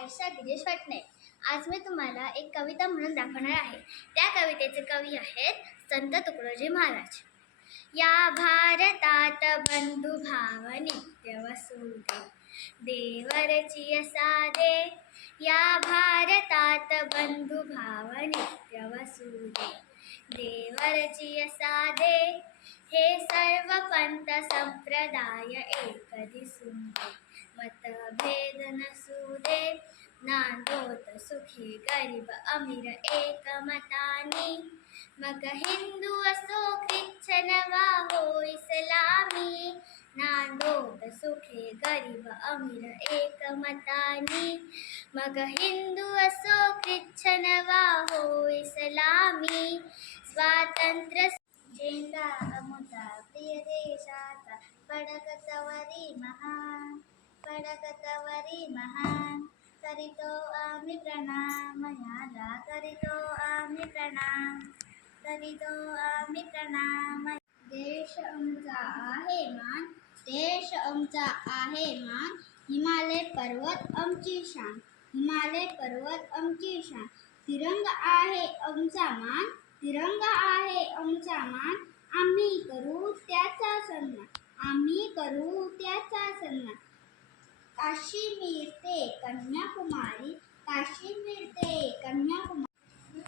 आयशा गिरीश वाटणे. आज मी तुम्हाला एक कविता म्हणून दाखवणार आहे. त्या कवितेचे कवी आहेत संत तुकडोजी महाराज. या भारतात बंधू भाव नित्य वसुदे देवरची असादे या भारतात बंधू भाव नित्य वसुदे देवरची असादे हे सर्व पंत संप्रदाय एक दिसून दे. मतभेद नसू दे नांदोत सुखी गरीब अमीर एकमतानी। मग हिंदू असो ख्रिश्चन वा हो इस्लामी नांदोत सुखे गरीब अमीर एकमतानी। मग हिंदू असो ख्रिश्चन वा हो इस्लामी। स्वातंत्र्य झेंडा अमुता प्रिय देशाचा पडकतवरी महान। पडकतवरी महान करीतो आम्ही प्रणाम. याला करीतो आम्ही प्रणाम. करीतो आम्ही प्रणाम. देश आमचा आहे मान देश आमचा आहे मान. हिमालय पर्वत आमची शान हिमालय पर्वत आमची शान. तिरंग आहे आमचा मान तिरंग आहे आमचा मान. आम्ही करू त्याचा सन्मान आम्ही करू त्याचा सन्मान. काशी मिळते कन्याकुमारी काशी मिळते कन्याकुमारी.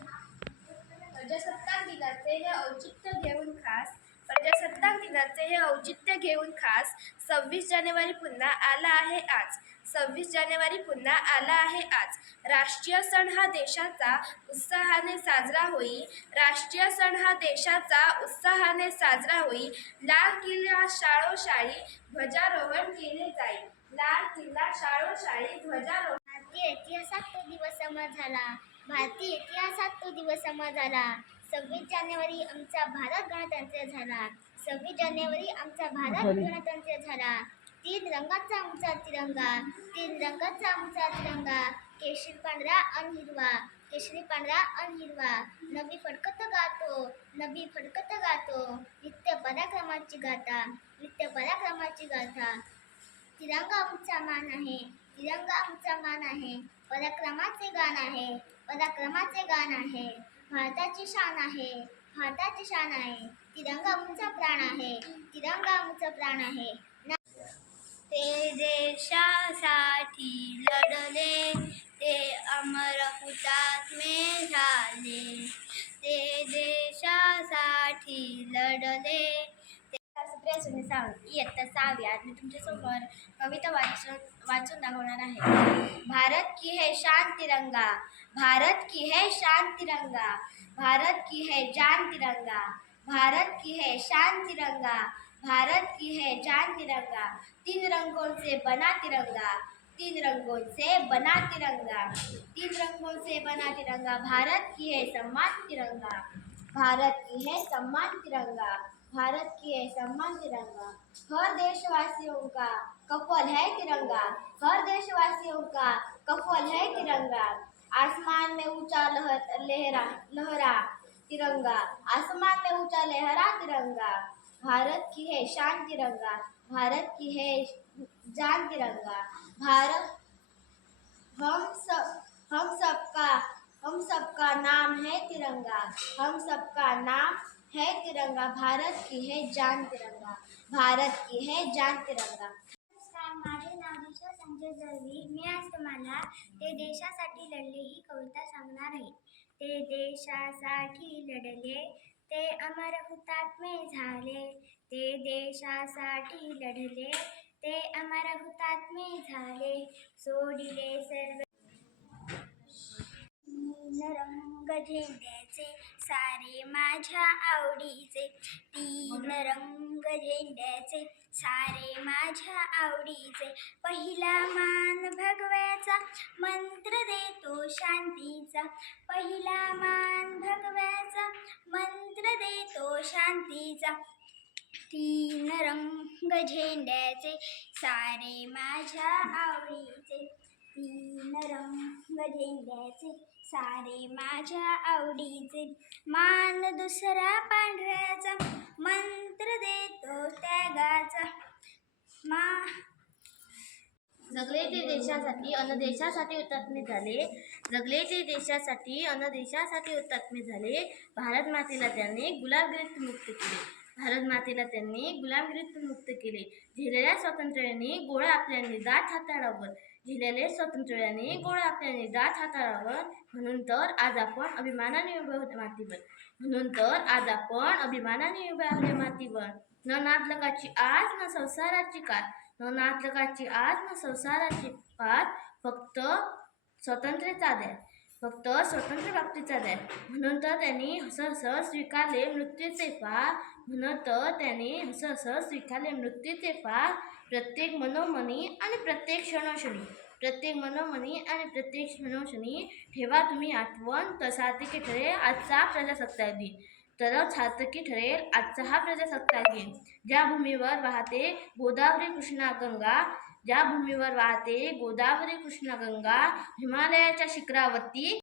प्रजासत्ताक दिनाचे हे औचित्य घेऊन खास प्रजासत्ताक दिनाचे हे औचित्य घेऊन खास सव्वीस जानेवारी पुन्हा आला आहे आज. सव्वीस जानेवारी पुन्हा आला आहे आज. राष्ट्रीय सण हा देशाचा उत्साहाने साजरा होई राष्ट्रीय सण हा देशाचा उत्साहाने साजरा होई लाल किल्ला शाळोशाळी ध्वजारोहण केले जाईल लाल किल्ला शाळोशाळी ध्वजारोहण. भारतीय इतिहासात तो दिवस समोर झाला. भारतीय इतिहासात तो दिवस समोर झाला. सव्वीस जानेवारी आमचा भारत गणतंत्र झाला. सव्वीस जानेवारी आमचा भारत गणतंत्र झाला. तीन रंगाचा आमचा तिरंगा. तीन रंगाचा आमचा तिरंगा. केशरी पांढरा अन हिरवा. केशरी पांढरा अन हिरवा. नवी फडकत गातो. नवी फडकत गातो. नित्य पराक्रमाची गाथा. नित्य पराक्रमाची गाथा. तिरंगा आमचा मान आहे. तिरंगा आमचा मान आहे. पराक्रमाचे गाण आहे. पराक्रमाचे गाण आहे. भारताची शान आहे. भारताची शान आहे. तिरंगा आमचा प्राण आहे. तिरंगा आमचा प्राण आहे. ते देशासाठी लढले. ते अमर हुतात्मे झाले. ते देशासाठी लढले. सुप्रिया सुने इयत्ता सहावी आज मी तुमच्यासमोर कविता वाचून वाचून दाखवणार आहे भारत की है शान तिरंगा, भारत की है शान तिरंगा, भारत की है जान तिरंगा, भारत की है शान तिरंगा, भारत की है जान तिरंगा, तीन रंगों से बना तिरंगा, तीन रंगों से बना तिरंगा, तीन रंगों से बना तिरंगा, भारत की है सम्मान तिरंगा, भारत की है सम्मान तिरंगा। भारत की है, सम्मान तिरंगा हर देशवासियों का कफल है तिरंगा हर देशवासियों का कफल है तिरंगा आसमान में ऊँचा लहर, लहरा तिरंगा आसमान में ऊँचा लहरा तिरंगा भारत की है शान तिरंगा भारत की है जान तिरंगा भारत, हम सब, हम सबका हम सबका नाम है तिरंगा हम सबका नाम है तिरंगा भारत की है जान तिरंगा भारत की है जान तिरंगा। नमस्कार माझे नाव दिशा संजय दळवी मी आज तुम्हाला ते देशासाठी लढले ही कविता सांगणार आहे. ते देशासाठी लढले ते अमर हुतात्मे झाले. ते देशासाठी लढले ते अमर हुतात्मे झाले. सोडिले सर्व रंग झेंड्याचे सारे माझ्या आवडीचे. तीन रंग झेंड्याचे सारे माझ्या आवडीचे. पहिला मान भगव्याचा मंत्र देतो शांतीचा. पहिला मान भगव्याचा मंत्र देतो शांतीचा. तीन रंग झेंड्याचे सारे माझ्या आवडीचे. तीन रंग झेंड्याचे सारे माझ्या आवडीचे. मान दुसरा पांढऱ्याचा. मंत्र देतो त्यागाचा. मा जगले ते देशासाठी अन देशासाठी हुतात्मे झाले. जगले ते देशासाठी अन देशासाठी हुतात्मे झाले. भारत मातेला त्यांनी गुलामगिरीतून मुक्त केले. भारत मातेला त्यांनी गुलामगिरीतून मुक्त केले. झेलेल्या स्वातंत्र्याने गोळा आपल्या निदाट हाताळावर. झेलेले स्वातंत्र्याने गोळा आपल्या निदाट हाताळावर. म्हणून तर आज आपण अभिमानाने उभे होते मातीवर. म्हणून तर आज आपण अभिमानाने उभे आहोत मातीवर. न नातलकाची आज न संसाराची कात न नातलकाची आज न संसाराची पात. फक्त स्वतंत्रता द्या. फक्त स्वतंत्र बाबतीचाच आहे म्हणून तर त्यांनी हसं हसं स्वीकारले मृत्यूचे पार म्हणून तर त्यांनी हसं हसं स्वीकारले मृत्यूचे पार प्रत्येक मनोमनी आणि प्रत्येक क्षणोक्षणी. प्रत्येक मनोमनी आणि प्रत्येक क्षणोक्षणी. ठेवा तुम्ही आठवण तर सार्थकी ठरेल आजचा प्रजासत्ताक दिन तरच सार्थकी ठरेल आजचा हा प्रजासत्ताक दिन ज्या भूमीवर वाहते गोदावरी कृष्णा गंगा. ज्या भूमीवर वाहते गोदावरी कृष्णगंगा हिमालयाच्या शिखरावरती